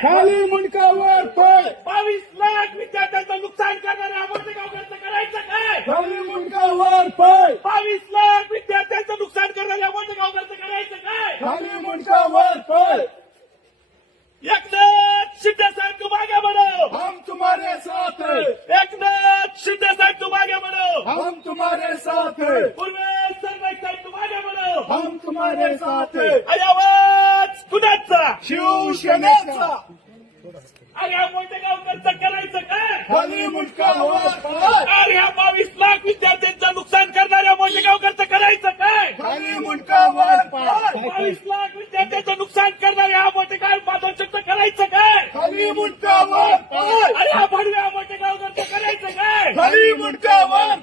खाली मुंडकावर पाय 22 लाख विद्यार्थ्यांचं नुकसान करणाऱ्या मोठेगावकरांचं करायचं काय? खाली मुंडकावर पाय 22 लाख विद्यार्थ्यांचं नुकसान करणाऱ्या मोठेगावकरांचं करायचं काय? खाली मुंडकावर पाय एकनाथ शिंदे साहेब तुम आगे बढ़ो, हम तुम्हारे साथ हैं एकनाथ शिंदे साहेब तुम आगे बढ़ो, हम तुम्हारे साथ हैं उर्वेश सरनाईक साहेब तुम आगे बढ़ो. हम तुम्हारे साथ हैं आणि आवाज कुणाचा? शिवसेनेचा अरे या मोठेगावकरांचं करायचं काय? खाली मुंडकावर पाय अरे ह्या 22 लाख विद्यार्थ्यांचं नुकसान करणाऱ्या मोठेगावकरांचं करायचं काय? खाली मुंडकावर पाय 22 लाख विद्यार्थ्यांचं नुकसान करणाऱ्या मोठेगाव माधवचं करायचं काय? खाली मुंडकावर पाय अरे हा भडव्या मोठेगावकरांचं करायचं काय? खाली मुंडकावर